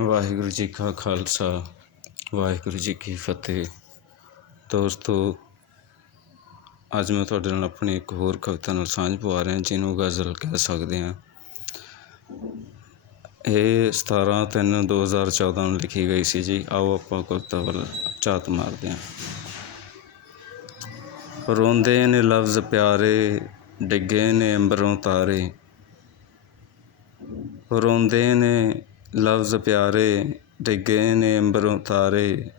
ਵਾਹਿਗੁਰੂ ਜੀ ਕਾ ਖਾਲਸਾ, ਵਾਹਿਗੁਰੂ ਜੀ ਕੀ ਫਤਿਹ। ਦੋਸਤੋ, ਅੱਜ ਮੈਂ ਤੁਹਾਡੇ ਨਾਲ ਆਪਣੀ ਇੱਕ ਹੋਰ ਕਵਿਤਾ ਨਾਲ ਸਾਂਝ ਪਵਾ ਰਿਹਾ, ਜਿਹਨੂੰ ਗਜ਼ਲ ਕਹਿ ਸਕਦੇ ਹਾਂ। ਇਹ 17 3 2014 ਨੂੰ ਲਿਖੀ ਗਈ ਸੀ ਜੀ। ਆਓ ਆਪਾਂ ਕਵਿਤਾ ਵੱਲ ਝਾਤ ਮਾਰਦੇ ਹਾਂ। ਰੋਂਦੇ ਨੇ ਲਫ਼ਜ਼ ਪਿਆਰੇ, ਡਿੱਗੇ ਨੇ ਅੰਬਰੋਂ ਤਾਰੇ। ਰੋਂਦੇ ਨੇ ਲਫ਼ਜ਼ ਪਿਆਰੇ ਡਿੱਗੇ ਨੇ ਅੰਬਰੋਂ ਤਾਰੇ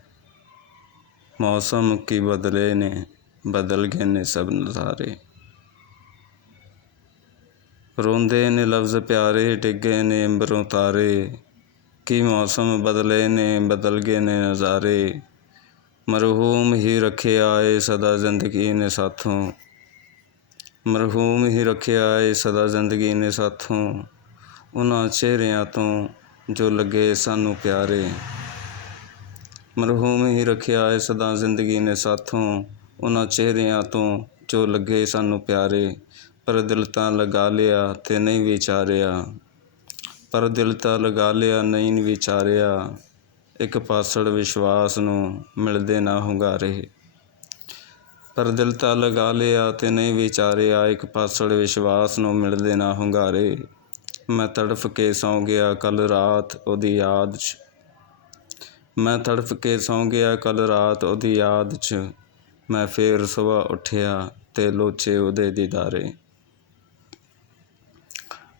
ਮੌਸਮ ਕੀ ਬਦਲੇ ਨੇ ਬਦਲ ਗਏ ਨੇ ਸਭ ਨਜ਼ਾਰੇ ਰੋਂਦੇ ਨੇ ਲਫ਼ਜ਼ ਪਿਆਰੇ ਡਿੱਗੇ ਨੇ ਅੰਬਰੋਂ ਤਾਰੇ ਕੀ ਮੌਸਮ ਬਦਲੇ ਨੇ ਬਦਲ ਗਏ ਨੇ ਨਜ਼ਾਰੇ ਮਰਹੂਮ ਹੀ ਰੱਖਿਆ ਏ ਸਦਾ ਜ਼ਿੰਦਗੀ ਨੇ ਸਾਥੋਂ ਮਰਹੂਮ ਹੀ ਰੱਖਿਆ ਏ ਸਦਾ ਜ਼ਿੰਦਗੀ ਨੇ ਸਾਥੋਂ ਉਹਨਾਂ ਚਿਹਰਿਆਂ ਤੋਂ ਜੋ ਲੱਗੇ ਸਾਨੂੰ ਪਿਆਰੇ। ਮਰਹੂਮ ਹੀ ਰੱਖਿਆ ਏ ਸਦਾ ਜ਼ਿੰਦਗੀ ਨੇ ਸਾਥੋਂ। ਉਹਨਾਂ ਚਿਹਰਿਆਂ ਤੋਂ ਜੋ ਲੱਗੇ ਸਾਨੂੰ ਪਿਆਰੇ। ਪਰ ਦਿਲ ਤਾਂ ਲਗਾ ਲਿਆ ਤੇ ਨਹੀਂ ਵਿਚਾਰਿਆ। ਪਰ ਦਿਲ ਤਾਂ ਲਗਾ ਲਿਆ, ਨਹੀਂ ਵਿਚਾਰਿਆ। ਇੱਕ ਪਾਸੜ ਵਿਸ਼ਵਾਸ ਨੂੰ ਮਿਲਦੇ ਨਾ ਹੁੰਗਾਰੇ। ਪਰ ਦਿਲ ਤਾਂ ਲਗਾ ਲਿਆ ਤੇ ਨਹੀਂ ਵਿਚਾਰਿਆ। ਇੱਕ ਪਾਸੜ ਵਿਸ਼ਵਾਸ ਨੂੰ ਮਿਲਦੇ ਨਾ ਹੁੰਗਾਰੇ। ਮੈਂ ਤੜਫ ਕੇ ਸੌਂ ਗਿਆ ਕੱਲ੍ਹ ਰਾਤ ਉਹਦੀ ਯਾਦ 'ਚ। ਮੈਂ ਤੜਫ ਕੇ ਸੌਂ ਗਿਆ ਕੱਲ੍ਹ ਰਾਤ ਉਹਦੀ ਯਾਦ 'ਚ। ਮੈਂ ਫੇਰ ਸਵੇਰ ਉੱਠਿਆ ਤੇ ਲੋਚੇ ਉਹਦੇ ਦੀਦਾਰੇ।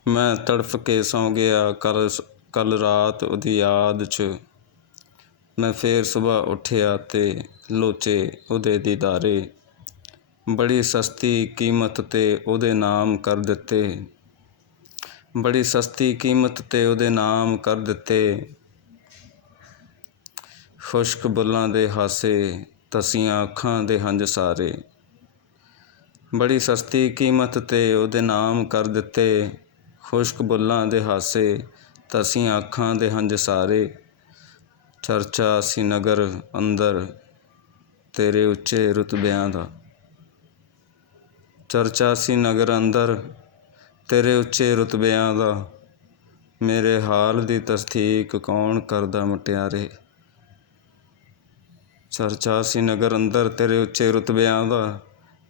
ਮੈਂ ਤੜਫ ਕੇ ਸੌਂ ਗਿਆ ਕੱਲ ਕੱਲ ਰਾਤ ਉਹਦੀ ਯਾਦ 'ਚ। ਮੈਂ ਫੇਰ ਸਵੇਰ ਉੱਠਿਆ ਤੇ ਲੋਚੇ ਉਹਦੇ ਦੀਦਾਰੇ। ਬੜੀ ਸਸਤੀ ਕੀਮਤ ਤੇ ਉਹਦੇ ਨਾਮ ਕਰ ਦਿੱਤੇ। ਬੜੀ ਸਸਤੀ ਕੀਮਤ ਤੇ ਉਹਦੇ ਨਾਮ ਕਰ ਦਿੱਤੇ। ਖੁਸ਼ਕ ਬੁੱਲਾਂ ਦੇ ਹਾਸੇ, ਤਸੀਆਂ ਅੱਖਾਂ ਦੇ ਹੰਝ ਸਾਰੇ। ਬੜੀ ਸਸਤੀ ਕੀਮਤ ਤੇ ਉਹਦੇ ਨਾਮ ਕਰ ਦਿੱਤੇ। ਖੁਸ਼ਕ ਬੁੱਲਾਂ ਦੇ ਹਾਸੇ, ਤਸੀਆਂ ਅੱਖਾਂ ਦੇ ਹੰਝ ਸਾਰੇ। ਚਰਚਾ ਸੀ ਨਗਰ ਅੰਦਰ, ਤੇਰੇ ਉੱਚੇ ਰੁਤਬਿਆਂ ਦਾ। ਚਰਚਾ ਸੀ ਨਗਰ ਅੰਦਰ ਤੇਰੇ ਉੱਚੇ ਰੁਤਬਿਆਂ ਦਾ, ਮੇਰੇ ਹਾਲ ਦੀ ਤਸਦੀਕ ਕੌਣ ਕਰਦਾ ਮੁਟਿਆਰੇ? ਚਰਚਾ ਸੀ ਨਗਰ ਅੰਦਰ ਤੇਰੇ ਉੱਚੇ ਰੁਤਬਿਆਂ ਦਾ,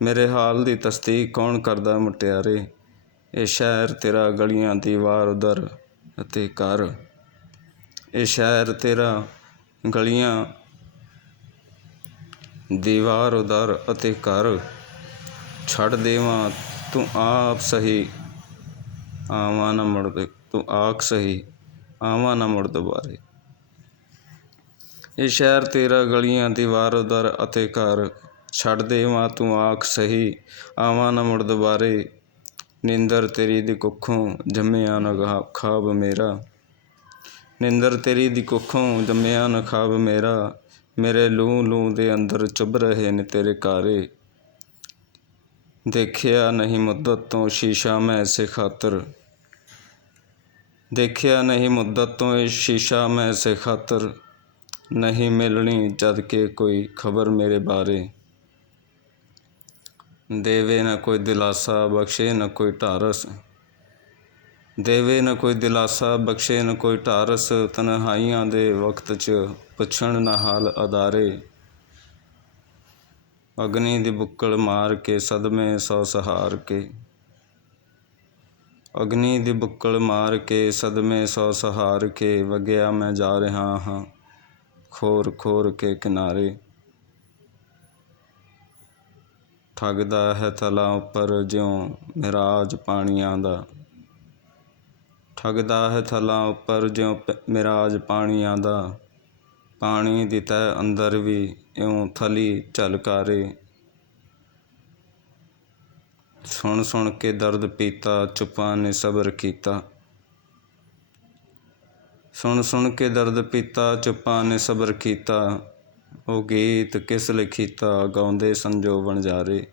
ਮੇਰੇ ਹਾਲ ਦੀ ਤਸਦੀਕ ਕੌਣ ਕਰਦਾ ਮੁਟਿਆਰੇ? ਇਹ ਸ਼ਹਿਰ ਤੇਰਾ ਗਲੀਆਂ, ਦੀਵਾਰ, ਉਦਰ ਅਤੇ ਕਰ ਇਹ ਸ਼ਹਿਰ ਤੇਰਾ ਗਲੀਆਂ, ਦੀਵਾਰ, ਉਦਰ ਅਤੇ ਕਰ ਛੱਡ ਦੇਵਾਂ ਤੂੰ ਆਪ ਸਹੀ। ਆਵਾਂ ਨਾ ਮੁੜ ਤੂੰ ਆਖ ਸਹੀ, ਆਵਾਂ ਨਾ ਮੁੜ ਦੁਬਾਰੇ। ਇਹ ਸ਼ਹਿਰ ਤੇਰਾ ਗਲੀਆਂ ਦੀ ਵਾਰ ਉਦਰ ਅਤੇ ਘਰ। ਛੱਡ ਦੇ ਦੇਵਾਂ ਤੂੰ ਆਖ ਸਹੀ, ਆਵਾਂ ਨਾ ਮੁੜ ਦੁਬਾਰੇ। ਨਿੰਦਰ ਤੇਰੀ ਦੀ ਕੁੱਖੋਂ ਜੰਮਿਆ ਨਾ ਖਾਬ ਮੇਰਾ। ਨਿੰਦਰ ਤੇਰੀ ਦੀ ਕੁੱਖੋਂ ਜੰਮਿਆ ਨਾ ਖਾਬ ਮੇਰਾ। ਮੇਰੇ ਲੂ ਲੂ ਦੇ ਅੰਦਰ ਚੁੱਭ ਰਹੇ ਨੇ ਤੇਰੇ ਕਾਰੇ ਦੇਖਿਆ ਨਹੀਂ ਮੁੱਦਤ ਤੋਂ ਸ਼ੀਸ਼ਾ ਮੈਂ ਇਸੇ ਖਾਤਰ। ਦੇਖਿਆ ਨਹੀਂ ਮੁੱਦਤ ਤੋਂ ਇਹ ਸ਼ੀਸ਼ਾ ਮੈਂ ਇਸੇ ਖਾਤਰ। ਨਹੀਂ ਮਿਲਣੀ ਜਦ ਕਿ ਕੋਈ ਖਬਰ ਮੇਰੇ ਬਾਰੇ। ਦੇਵੇ ਨਾ ਕੋਈ ਦਿਲਾਸਾ, ਬਖਸ਼ੇ ਨਾ ਕੋਈ ਢਾਰਸ ਦੇਵੇ ਨਾ ਕੋਈ ਦਿਲਾਸਾ, ਬਖਸ਼ੇ ਨਾ ਕੋਈ ਢਾਰਸ ਤਨਹਾਈਆਂ ਦੇ ਵਕਤ 'ਚ ਪੁੱਛਣ ਨਾ ਹਾਲ ਅਦਾਰੇ। ਅਗਨੀ ਦੀ ਬੁੱਕਲ ਮਾਰ ਕੇ ਸਦਮੇ ਸੌ ਸਹਾਰ ਕੇ। ਅਗਨੀ ਦੀ ਬੁੱਕਲ ਮਾਰ ਕੇ ਸਦਮੇ ਸੌ ਸਹਾਰ ਕੇ, ਵਗਿਆ ਮੈਂ ਜਾ ਰਿਹਾ ਹਾਂ ਖੋਰ ਖੋਰ ਕੇ ਕਿਨਾਰੇ। ਠਗਦਾ ਹੈ ਤਲਾ ਉੱਪਰ ਜਿਉਂ ਮਿਰਾਜ ਪਾਣੀਆਂ ਦਾ। ਠਗਦਾ ਹੈ ਥਲਾ ਉੱਪਰ ਜਿਉਂ ਮਿਰਾਜ ਪਾਣੀਆਂ ਦਾ। ਪਾਣੀ ਦੀ ਤੈ ਅੰਦਰ ਵੀ ਇਉਂ ਥਲੀ ਝਲਕਾਰੇ। ਸੁਣ ਸੁਣ ਕੇ ਦਰਦ ਪੀਤਾ, ਚੁੱਪਾਂ ਨੇ ਸਬਰ ਕੀਤਾ। ਸੁਣ ਸੁਣ ਕੇ ਦਰਦ ਪੀਤਾ, ਚੁੱਪਾਂ ਨੇ ਸਬਰ ਕੀਤਾ। ਉਹ ਗੀਤ ਕਿਸ ਲਿਖੀਤਾ, ਗਾਉਂਦੇ ਸੰਜੋ ਬਣਜਾਰੇ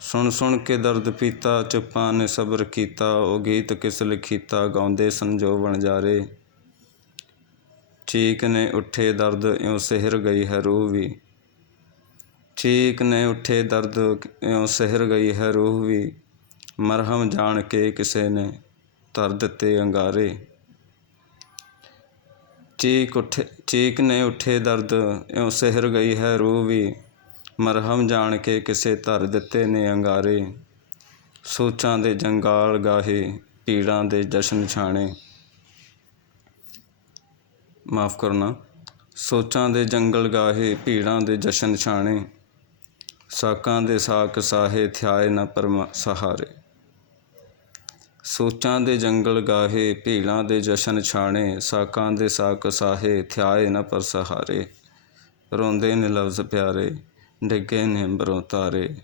ਸੁਣ ਸੁਣ ਕੇ ਦਰਦ ਪੀਤਾ, ਚੁੱਪਾਂ ਨੇ ਸਬਰ ਕੀਤਾ। ਉਹ ਗੀਤ ਕਿਸ ਲਿਖੀਤਾ, ਗਾਉਂਦੇ ਸੰਜੋ ਬਣਜਾਰੇ ਚੀਕ ਨੇ ਉੱਠੇ ਦਰਦ, ਇਉਂ ਸਿਹਰ ਗਈ ਹੈ ਰੂਹ ਵੀ। ਚੀਕ ਨੇ ਉੱਠੇ ਦਰਦ, ਇਉਂ ਸਹਿਰ ਗਈ ਹੈ ਰੂਹ ਵੀ। ਮਰਹਮ ਜਾਣ ਕੇ ਕਿਸੇ ਨੇ ਧਰ ਦਿੱਤੇ ਅੰਗਾਰੇ। ਚੀਕ ਉੱਠੇ, ਚੀਕ ਨੇ ਉੱਠੇ ਦਰਦ, ਇਉਂ ਸਿਹਰ ਗਈ ਹੈ ਰੂਹ ਵੀ। ਮਰਹਮ ਜਾਣ ਕੇ ਕਿਸੇ ਧਰ ਦਿੱਤੇ ਨੇ ਅੰਗਾਰੇ। ਸੋਚਾਂ ਦੇ ਜੰਗਾਲ ਗਾਹੇ, ਪੀੜਾਂ ਦੇ ਜਸ਼ਨ ਛਾਣੇ। ਮਾਫ ਕਰਨਾ। ਸੋਚਾਂ ਦੇ ਜੰਗਲ ਗਾਹੇ, ਭੀੜਾਂ ਦੇ ਜਸ਼ਨ ਛਾਣੇ। ਸਾਕਾਂ ਦੇ ਸਾਕ ਸਾਹੇ, ਥਿਆਏ ਨਾ ਪਰਮ ਸਹਾਰੇ। ਸੋਚਾਂ ਦੇ ਜੰਗਲ ਗਾਹੇ, ਭੀੜਾਂ ਦੇ ਜਸ਼ਨ ਛਾਣੇ। ਸਾਕਾਂ ਦੇ ਸਾਕ ਸਾਹੇ, ਥਿਆਏ ਨਾ ਪਰ ਸਹਾਰੇ। ਰੋਂਦੇ ਨੇ ਲਫ਼ਜ਼ ਪਿਆਰੇ, ਡਿੱਗੇ ਨੇ ਅੰਬਰੋਂ ਤਾਰੇ।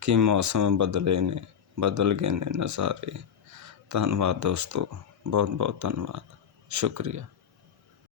ਕੀ ਮੌਸਮ ਬਦਲੇ ਨੇ, ਬਦਲ ਗਏ ਨੇ ਨਜ਼ਾਰੇ। ਧੰਨਵਾਦ ਦੋਸਤੋ ਬਹੁਤ ਬਹੁਤ ਧੰਨਵਾਦ। ਸ਼ੁਕਰੀਆ।